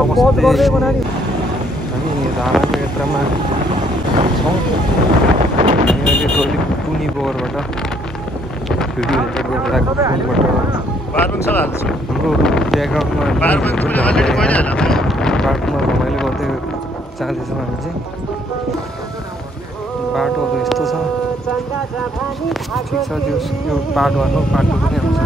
हामी धाराको यात्रामा छौँ। हामी अहिले टुनी बगरबाट भिडियो गरिरहेको फोनबाट हाम्रो ब्याकग्राउन्डमा बाटोमा रमाइलो गर्दै जाँदैछौँ हामी चाहिँ। बाटोहरू यस्तो छ, ठिक छ। यो बाटो पनि आउँछ।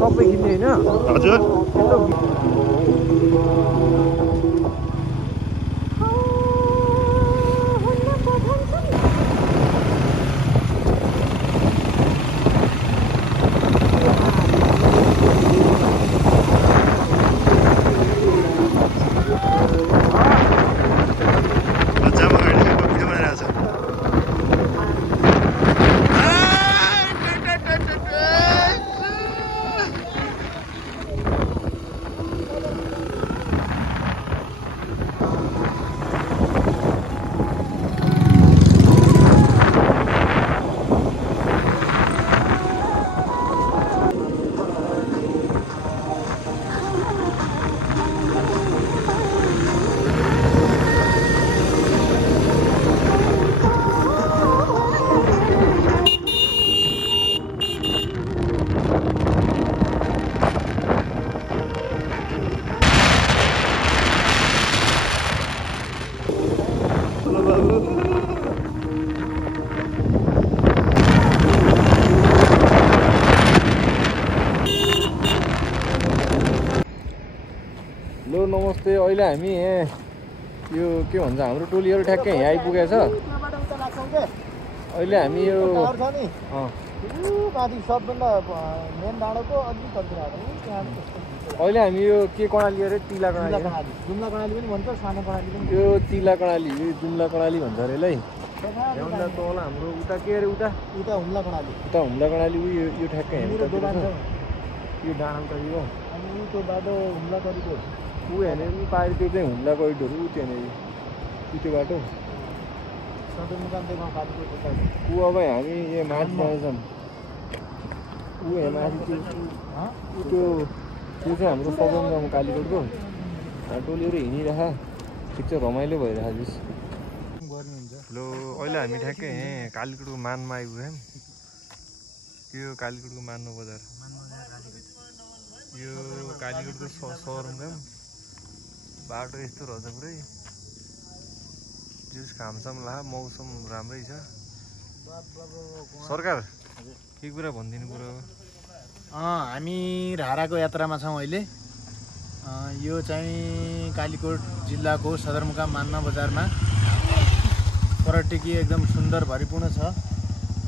सबै खिच्ने होइन हजुर। हेलो नमस्ते। अहिले हामी यो के भन्छ हाम्रो टोलीहरू ठ्याक्कै यहाँ आइपुगेको छ। अहिले हामी यो अहिले हामी यो के कर्णाली अरे तिला कर्णाली जुम्ला कर्णाली पनि भन्छ, सानो कर्णाली पनि। यो तिला कर्णाली यो जुम्ला कर्णाली भन्छ अरे है। यहाँ तल हाम्रो उता के अरे उता हुम्ला कर्णाली, उता हुम्ला कर्णाली यो ठ्याक्कै यो डाँडा उता यो अनि त्यो बाटो हुम्ला करिडोर ऊ हेर्ने पारि त्यो चाहिँ हुम्ला करिडोर ऊ त्यो त्यो बाटो ऊ। अब हामी यहाँ माथि जाँदैछौँ। ऊ यहाँ माथि त्यो चाहिँ हाम्रो सदन गाउँ कालीकोटको टोलीहरू हिँडिरह ठिक छ, रमाइलो भइरहेको जस। हेलो अहिले हामी ठ्याक्कै यहाँ कालीकोटको मानमा आइपुग्यौँ। यो कालीकोटको मान्नु बजार, यो कालीकोटको सहरमा बाटो यस्तो रहेछ पुरै। जुस घामसाम ला, मौसम राम्रै छ। सरकार के कुरा भनिदिनु कुरो? हामी राराको यात्रामा छौँ अहिले। यो चाहिँ कालीकोट जिल्लाको सदरमुकाम मान्ना बजारमा पर्यटकीय एकदम सुन्दर भरिपूर्ण छ।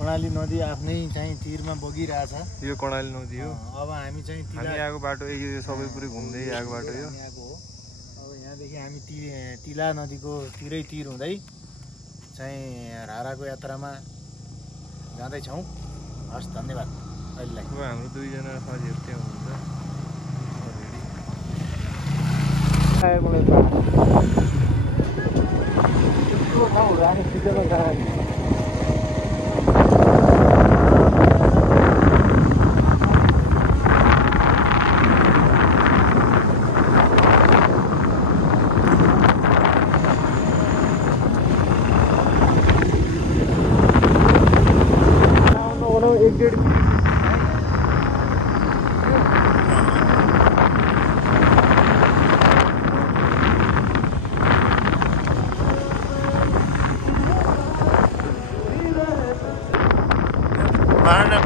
कर्णाली नदी आफ्नै चाहिँ तीरमा बगिरहेछ। यो कर्णाली नदी हो। अब हामी चाहिँ हामी आएको बाटो यो सबै पुरै घुम्दै आएको बाटो यो। अब यहाँदेखि हामी तिला नदीको तिरै तिर हुँदै चाहिँ राराको यात्रामा जाँदैछौँ। हस्, धन्यवाद। अहिलेलाई अब हाम्रो दुईजना साथीहरू त्यहाँ हुनुहुन्छ।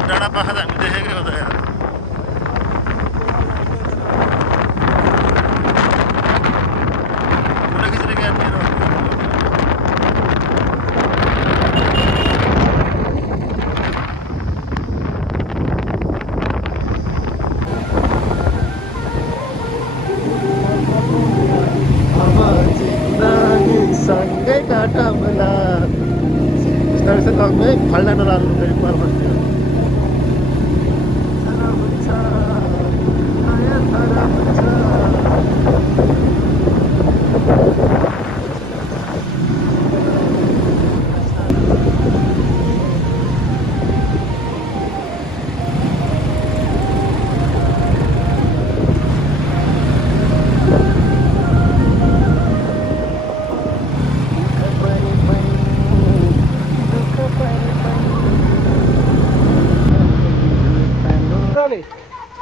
डाँडा पाखा त हामी देखेकै हो त यार। फोटो खिच्ने क्या मेरो सँगै काटामला सँगै फल्दा नलाग्नु फेरि पर बस्थ्यो।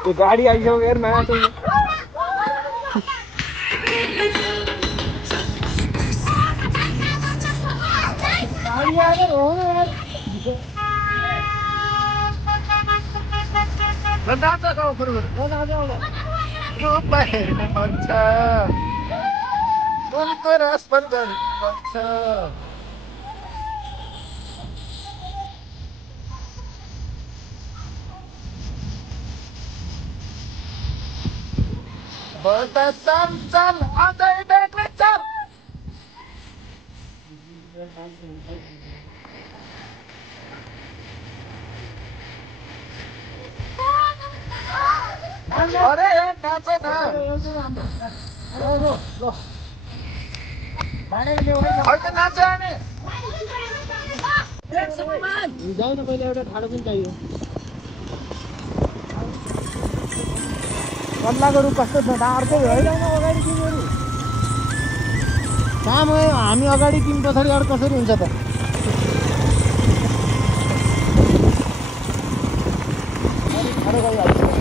त्यो गाडी आइसक्यो यार माथि गाडी आएर हो यार नाचा गाउँ फुरुफुरु नाचा रूपमा हेर्न मन छ फुलको रस पनि मन छ बता चल अझै बेग्लै चल अरे नाच न नाच जाऊ न मैले एउटा ठाडो पनि चाहियो कल्लाको रूप कस्तो छ अर्कै होइन अगाडि किनेहरू काम हो हामी अगाडि किन पछाडि अरू कसरी हुन्छ त ठाडो गइहाल्छ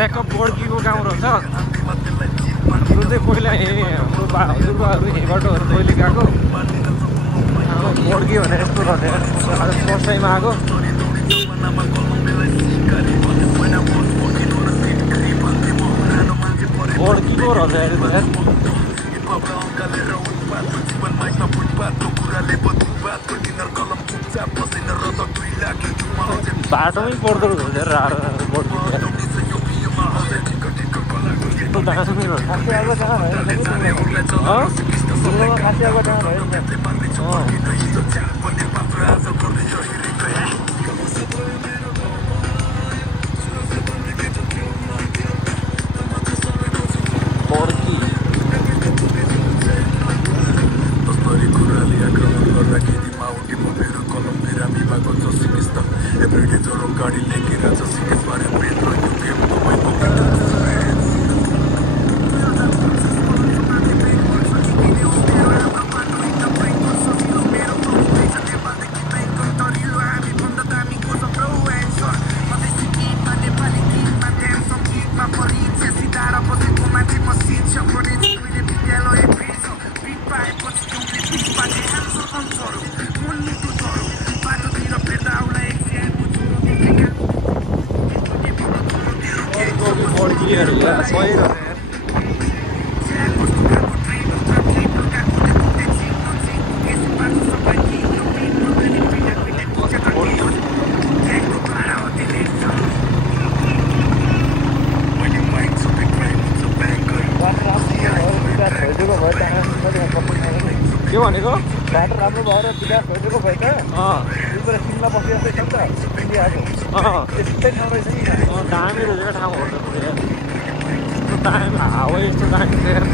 ट्याक्क बड्कीको गाउँ रहेछ यो चाहिँ पहिला हाम्रो हजुरबाहरू हेबाटोहरू पहिले गएको बड्की भनेर यस्तो रहेछ फर्स्टमा आएको बड्कीको रहेछ बाटोमै पर्दो रहेछ यार यार सही रहेछ यार के भनेको बाटो राम्रो भएर विकास भइदिएको भए त यो बेला सिममा बसिरहेको छ नि त इन्डियाको त्यस्तै ठाउँ रहेछ नि दामी रहेछ ठाउँहरू त दामी हावा यस्तो दामी छ यार